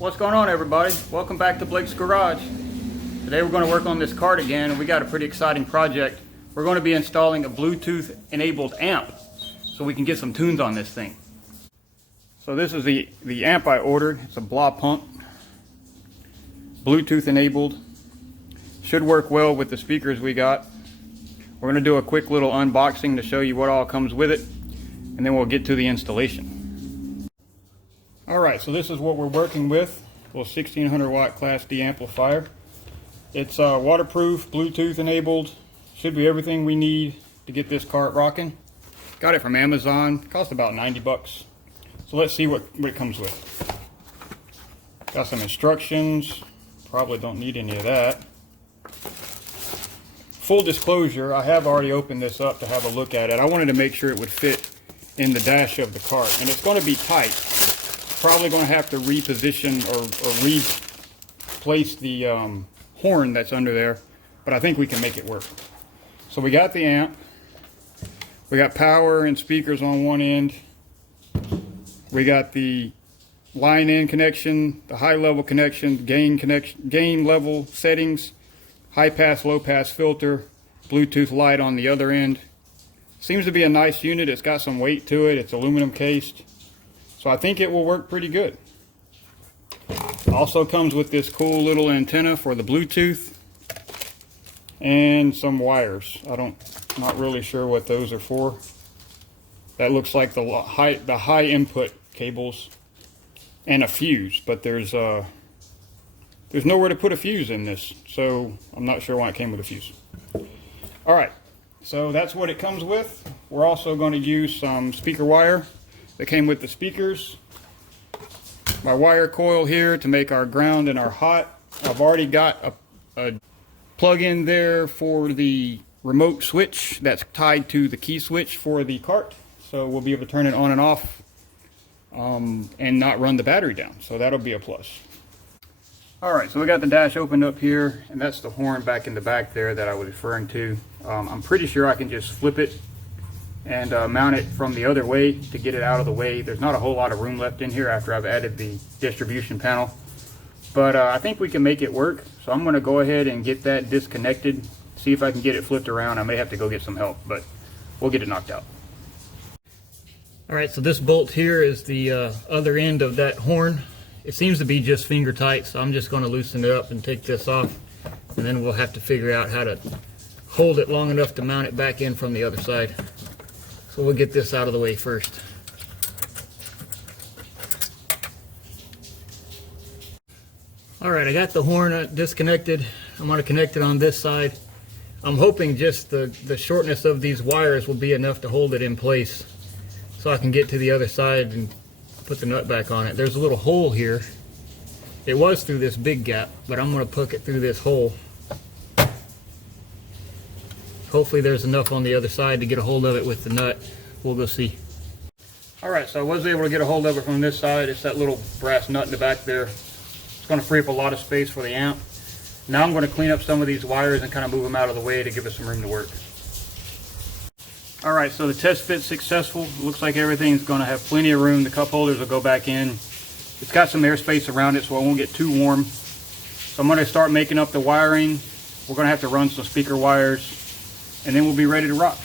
What's going on, everybody? Welcome back to Blake's Garage. Today we're going to work on this cart again, and we got a pretty exciting project. We're going to be installing a Bluetooth enabled amp so we can get some tunes on this thing. So this is the amp I ordered. It's a Blaupunkt, Bluetooth enabled. Should work well with the speakers we got. We're going to do a quick little unboxing to show you what all comes with it, and then we'll get to the installation. Alright, so this is what we're working with. A little 1600 watt Class D amplifier. It's waterproof, Bluetooth enabled. Should be everything we need to get this cart rocking. Got it from Amazon. Cost about 90 bucks. So let's see what it comes with. Got some instructions. Probably don't need any of that. Full disclosure, I have already opened this up to have a look at it. I wanted to make sure it would fit in the dash of the cart. And it's going to be tight. Probably going to have to reposition or replace the horn that's under there, but I think we can make it work. So we got the amp, we got power and speakers on one end, we got the line in connection, the high level connection, gain level settings, high pass, low pass filter, Bluetooth light on the other end. Seems to be a nice unit. It's got some weight to it. It's aluminum cased. So I think it will work pretty good. Also comes with this cool little antenna for the Bluetooth and some wires. Not really sure what those are for. That looks like the high input cables and a fuse, but there's nowhere to put a fuse in this, so I'm not sure why it came with a fuse. All right, so that's what it comes with. We're also going to use some speaker wire that came with the speakers. My wire coil here to make our ground and our hot. I've already got a plug in there for the remote switch that's tied to the key switch for the cart. So we'll be able to turn it on and off and not run the battery down. So that'll be a plus. Alright, so we got the dash opened up here, and that's the horn back in the back there that I was referring to. I'm pretty sure I can just flip it and mount it from the other way to get it out of the way. There's not a whole lot of room left in here after I've added the distribution panel, but I think we can make it work. So I'm going to go ahead and get that disconnected, see if I can get it flipped around. I may have to go get some help, but we'll get it knocked out. Alright, so this bolt here is the other end of that horn. It seems to be just finger tight, so I'm just going to loosen it up and take this off, and then we'll have to figure out how to hold it long enough to mount it back in from the other side. So we'll get this out of the way first. Alright, I got the horn disconnected. I'm going to connect it on this side. I'm hoping just the shortness of these wires will be enough to hold it in place so I can get to the other side and put the nut back on it. There's a little hole here. It was through this big gap, but I'm going to poke it through this hole. Hopefully there's enough on the other side to get a hold of it with the nut. We'll go see. Alright, so I was able to get a hold of it from this side. It's that little brass nut in the back there. It's going to free up a lot of space for the amp. Now I'm going to clean up some of these wires and kind of move them out of the way to give us some room to work. Alright, so the test fit's successful. It looks like everything's going to have plenty of room. The cup holders will go back in. It's got some airspace around it so it won't get too warm. So I'm going to start making up the wiring. We're going to have to run some speaker wires, and then we'll be ready to rock.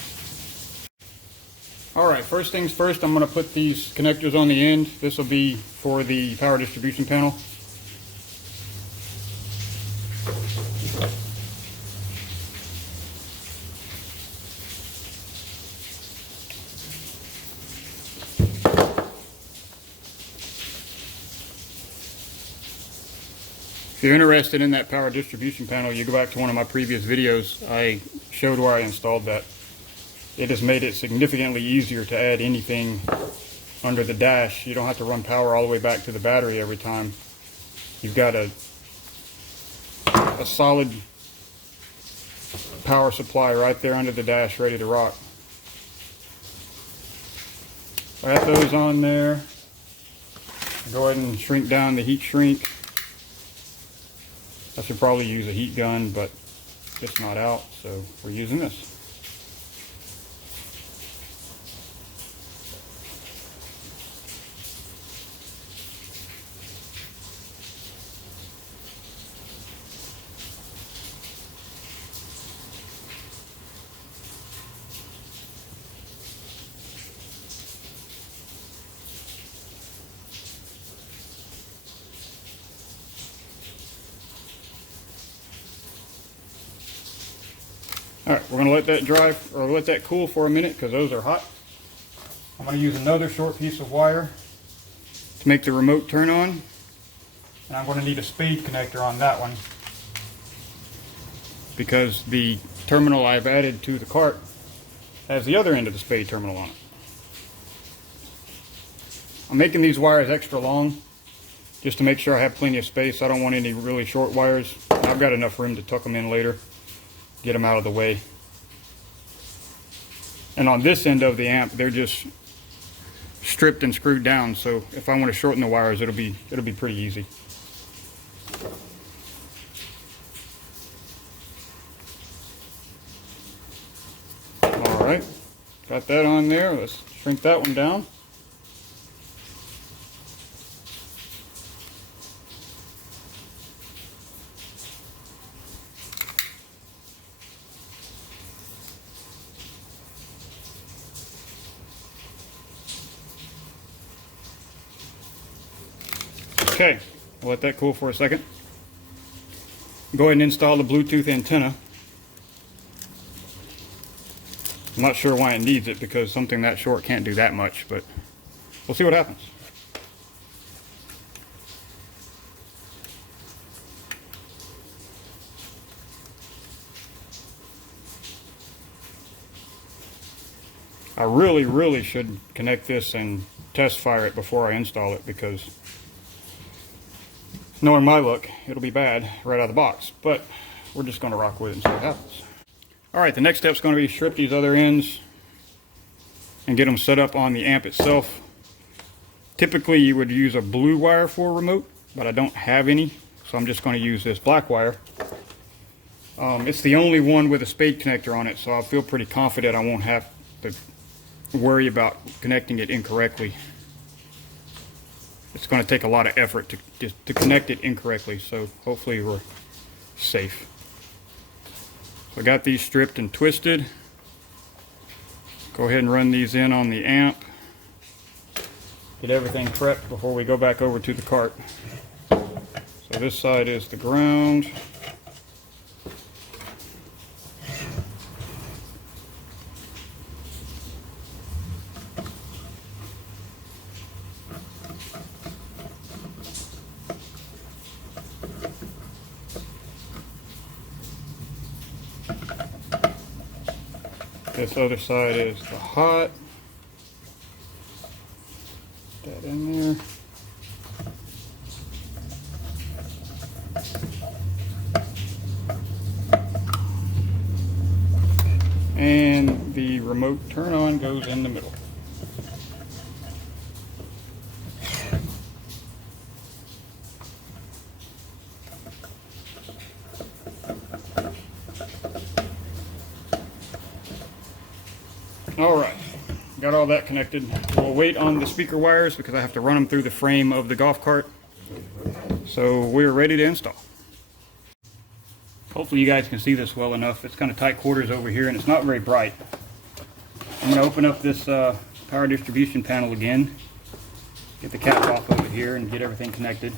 Alright, first things first, I'm going to put these connectors on the end. This will be for the power distribution panel. If you're interested in that power distribution panel, you go back to one of my previous videos. I showed where I installed that. It has made it significantly easier to add anything under the dash. You don't have to run power all the way back to the battery every time. You've got a solid power supply right there under the dash ready to rock. I got those on there. Go ahead and shrink down the heat shrink. I should probably use a heat gun, but it's not out, so we're using this. Alright, we're going to let that dry, or let that cool for a minute because those are hot. I'm going to use another short piece of wire to make the remote turn on. And I'm going to need a spade connector on that one because the terminal I've added to the cart has the other end of the spade terminal on it. I'm making these wires extra long just to make sure I have plenty of space. I don't want any really short wires. I've got enough room to tuck them in later, get them out of the way. And on this end of the amp, they're just stripped and screwed down, so if I want to shorten the wires, it'll be pretty easy. Alright, got that on there. Let's shrink that one down. Okay, I'll let that cool for a second. Go ahead and install the Bluetooth antenna. I'm not sure why it needs it because something that short can't do that much, but we'll see what happens. I really should connect this and test fire it before I install it because knowing my luck, it'll be bad right out of the box, but we're just going to rock with it and see what happens. Alright, the next step is going to be strip these other ends and get them set up on the amp itself. Typically you would use a blue wire for a remote, but I don't have any, so I'm just going to use this black wire. It's the only one with a spade connector on it, so I feel pretty confident I won't have to worry about connecting it incorrectly. It's going to take a lot of effort to connect it incorrectly, so hopefully we're safe. So I got these stripped and twisted. Go ahead and run these in on the amp. Get everything prepped before we go back over to the cart. So this side is the ground. This other side is the hot. Put that in there. And the remote turn on goes in the middle. Alright, got all that connected. We'll wait on the speaker wires because I have to run them through the frame of the golf cart. So we're ready to install. Hopefully you guys can see this well enough. It's kind of tight quarters over here and it's not very bright. I'm going to open up this power distribution panel again. Get the cap off of it here and get everything connected.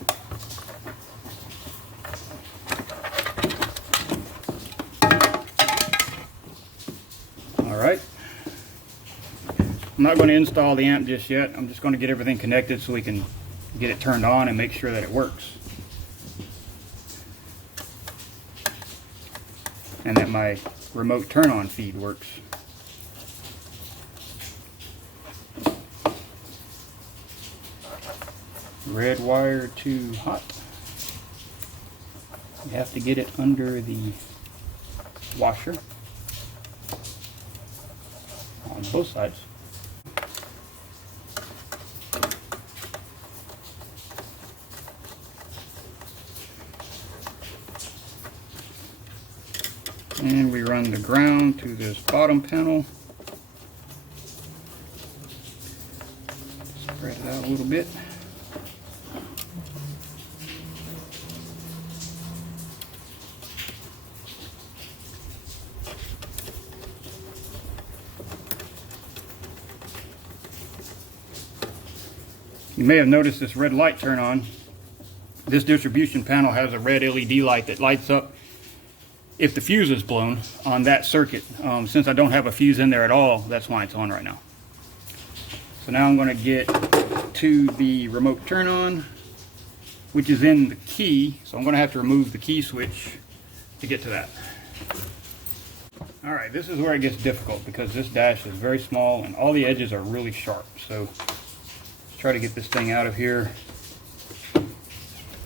Alright. I'm not going to install the amp just yet. I'm just going to get everything connected so we can get it turned on and make sure that it works. And that my remote turn on feed works. Red wire to hot. You have to get it under the washer on both sides. And we run the ground to this bottom panel. Spread it out a little bit. You may have noticed this red light turn on. This distribution panel has a red LED light that lights up if the fuse is blown on that circuit. Since I don't have a fuse in there at all, that's why it's on right now. So now I'm going to get to the remote turn on, which is in the key. So I'm going to have to remove the key switch to get to that. Alright, this is where it gets difficult because this dash is very small and all the edges are really sharp. So let's try to get this thing out of here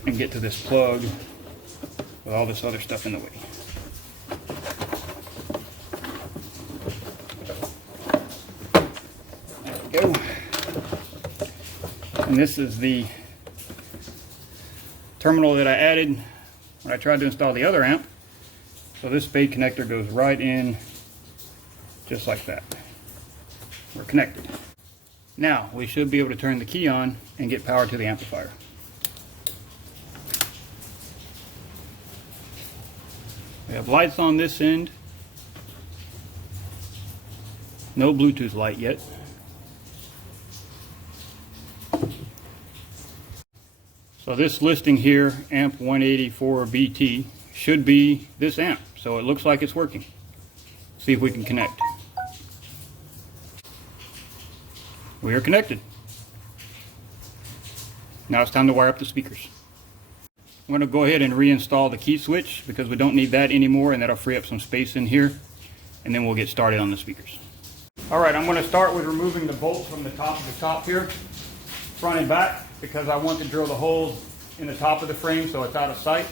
and get to this plug with all this other stuff in the way. There we go. And this is the terminal that I added when I tried to install the other amp. So this spade connector goes right in just like that. We're connected. Now we should be able to turn the key on and get power to the amplifier. We have lights on this end. No Bluetooth light yet. So this listing here, amp 184 BT, should be this amp. So it looks like it's working. See if we can connect. We are connected. Now it's time to wire up the speakers. I'm going to go ahead and reinstall the key switch because we don't need that anymore, and that'll free up some space in here, and then we'll get started on the speakers. Alright, I'm going to start with removing the bolts from the top here, front and back, because I want to drill the holes in the top of the frame so it's out of sight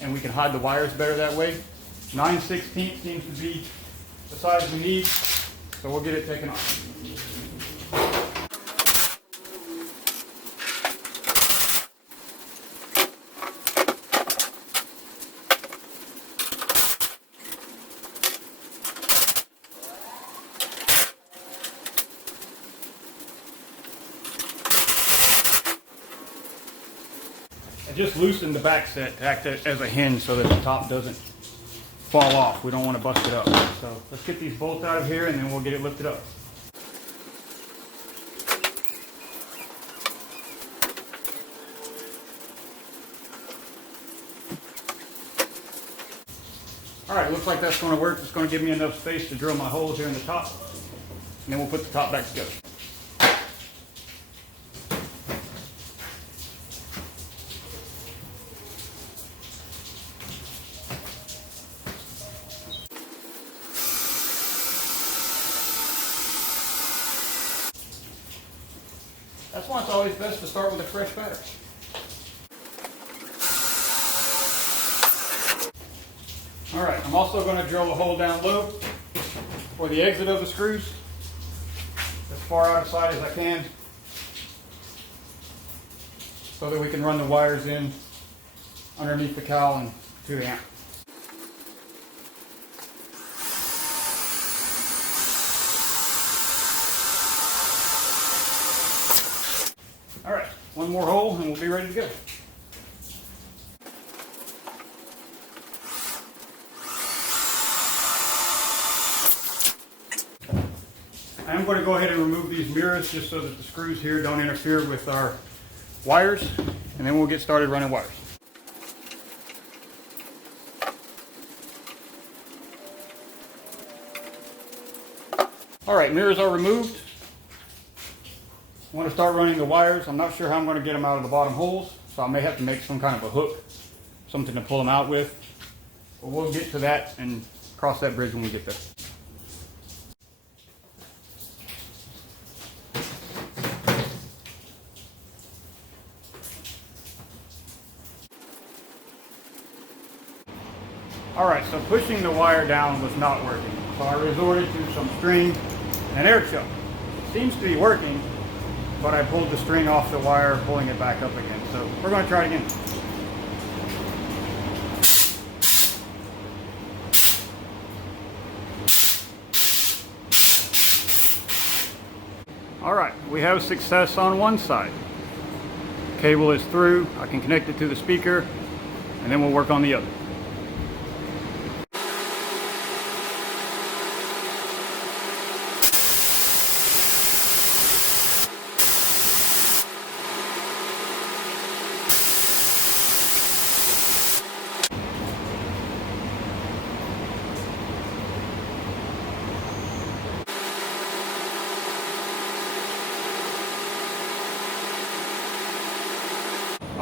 and we can hide the wires better that way. 9/16 seems to be the size we need, so we'll get it taken off. I just loosened the back set to act as a hinge so that the top doesn't fall off. We don't want to bust it up. So let's get these bolts out of here and then we'll get it lifted up. Alright, looks like that's going to work. It's going to give me enough space to drill my holes here in the top. And then we'll put the top back together. That's why it's always best to start with a fresh battery. Alright, I'm also going to drill a hole down low for the exit of the screws, as far out of sight as I can, so that we can run the wires in underneath the cowl and to the amp. Alright, one more hole and we'll be ready to go. I'm going to go ahead and remove these mirrors just so that the screws here don't interfere with our wires, and then we'll get started running wires. Alright, mirrors are removed. I want to start running the wires. I'm not sure how I'm going to get them out of the bottom holes, so I may have to make some kind of a hook, something to pull them out with. But we'll get to that and cross that bridge when we get there. Alright, so pushing the wire down was not working, so I resorted to some string and an air chuck. It seems to be working, but I pulled the string off the wire, pulling it back up again. So we're going to try it again. Alright, we have success on one side. Cable is through, I can connect it to the speaker, and then we'll work on the other.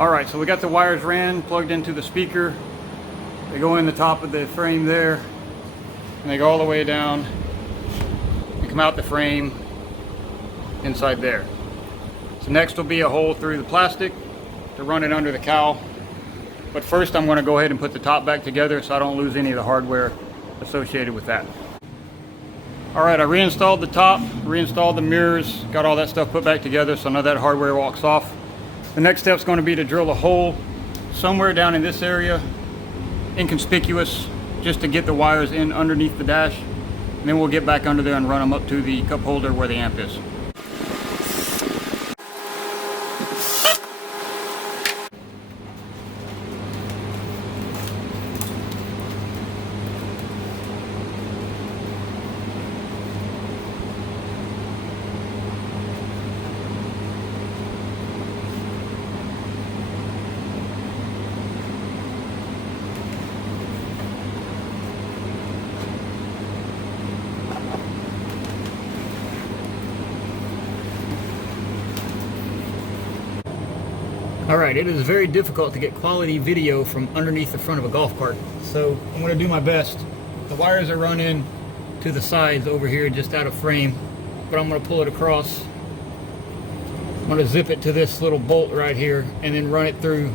Alright, so we got the wires ran, plugged into the speaker. They go in the top of the frame there, and they go all the way down and come out the frame inside there. So next will be a hole through the plastic to run it under the cowl. But first I'm going to go ahead and put the top back together so I don't lose any of the hardware associated with that. Alright, I reinstalled the top, reinstalled the mirrors, got all that stuff put back together so none of that hardware walks off. The next step is going to be to drill a hole somewhere down in this area, inconspicuous, just to get the wires in underneath the dash. And then we'll get back under there and run them up to the cup holder where the amp is. Alright, it is very difficult to get quality video from underneath the front of a golf cart, so I'm going to do my best. The wires are running to the sides over here just out of frame, but I'm going to pull it across. I'm going to zip it to this little bolt right here and then run it through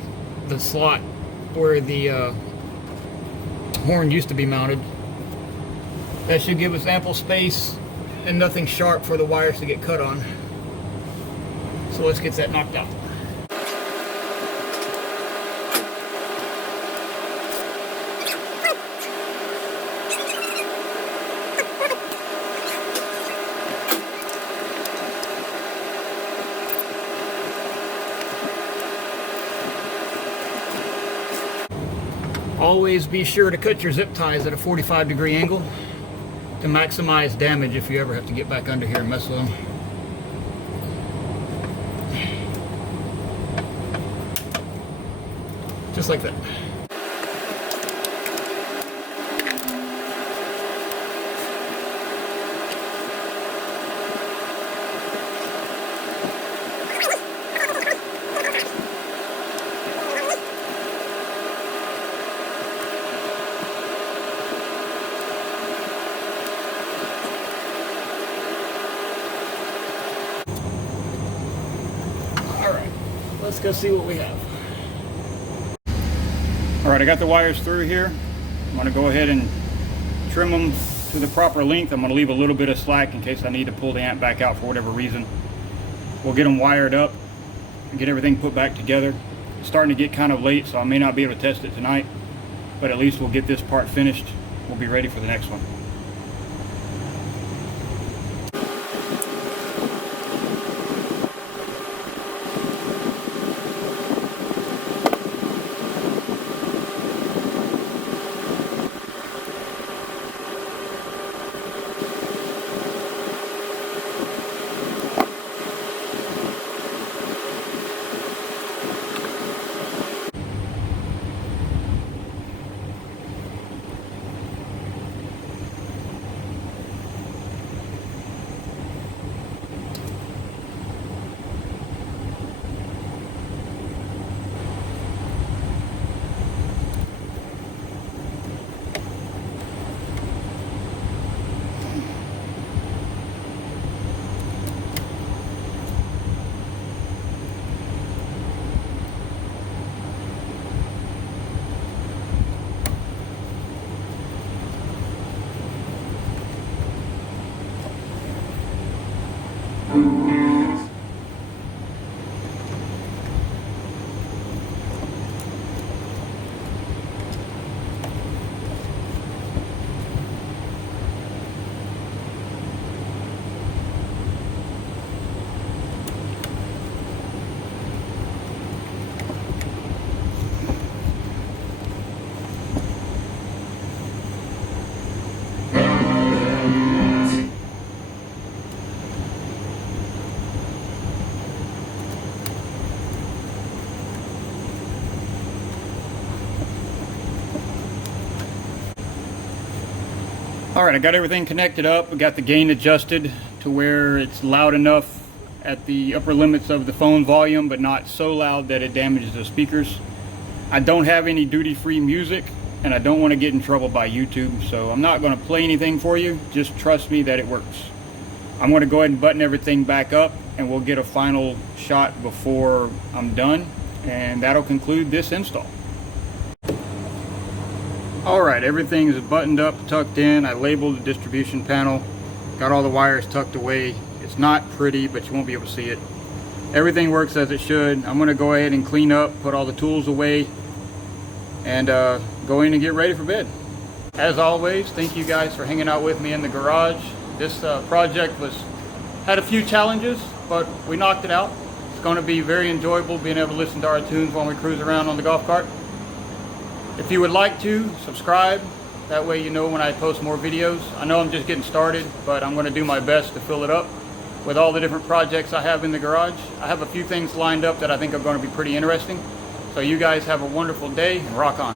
the slot where the horn used to be mounted. That should give us ample space and nothing sharp for the wires to get cut on. So let's get that knocked out. Always be sure to cut your zip ties at a 45-degree angle to maximize damage if you ever have to get back under here and mess with them. Just like that. Let's go see what we have. Alright, I got the wires through here. I'm going to go ahead and trim them to the proper length. I'm going to leave a little bit of slack in case I need to pull the amp back out for whatever reason. We'll get them wired up and get everything put back together. It's starting to get kind of late, so I may not be able to test it tonight, but at least we'll get this part finished. We'll be ready for the next one. Alright, I got everything connected up. I got the gain adjusted to where it's loud enough at the upper limits of the phone volume, but not so loud that it damages the speakers. I don't have any duty-free music, and I don't want to get in trouble by YouTube, so I'm not going to play anything for you. Just trust me that it works. I'm going to go ahead and button everything back up, and we'll get a final shot before I'm done, and that'll conclude this install. Alright, everything is buttoned up, tucked in. I labeled the distribution panel, got all the wires tucked away. It's not pretty, but you won't be able to see it. Everything works as it should. I'm going to go ahead and clean up, put all the tools away, and go in and get ready for bed. As always, thank you guys for hanging out with me in the garage. This project had a few challenges, but we knocked it out. It's going to be very enjoyable being able to listen to our tunes while we cruise around on the golf cart. If you would like to, subscribe. That way you know when I post more videos. I know I'm just getting started, but I'm going to do my best to fill it up with all the different projects I have in the garage. I have a few things lined up that I think are going to be pretty interesting. So you guys have a wonderful day and rock on.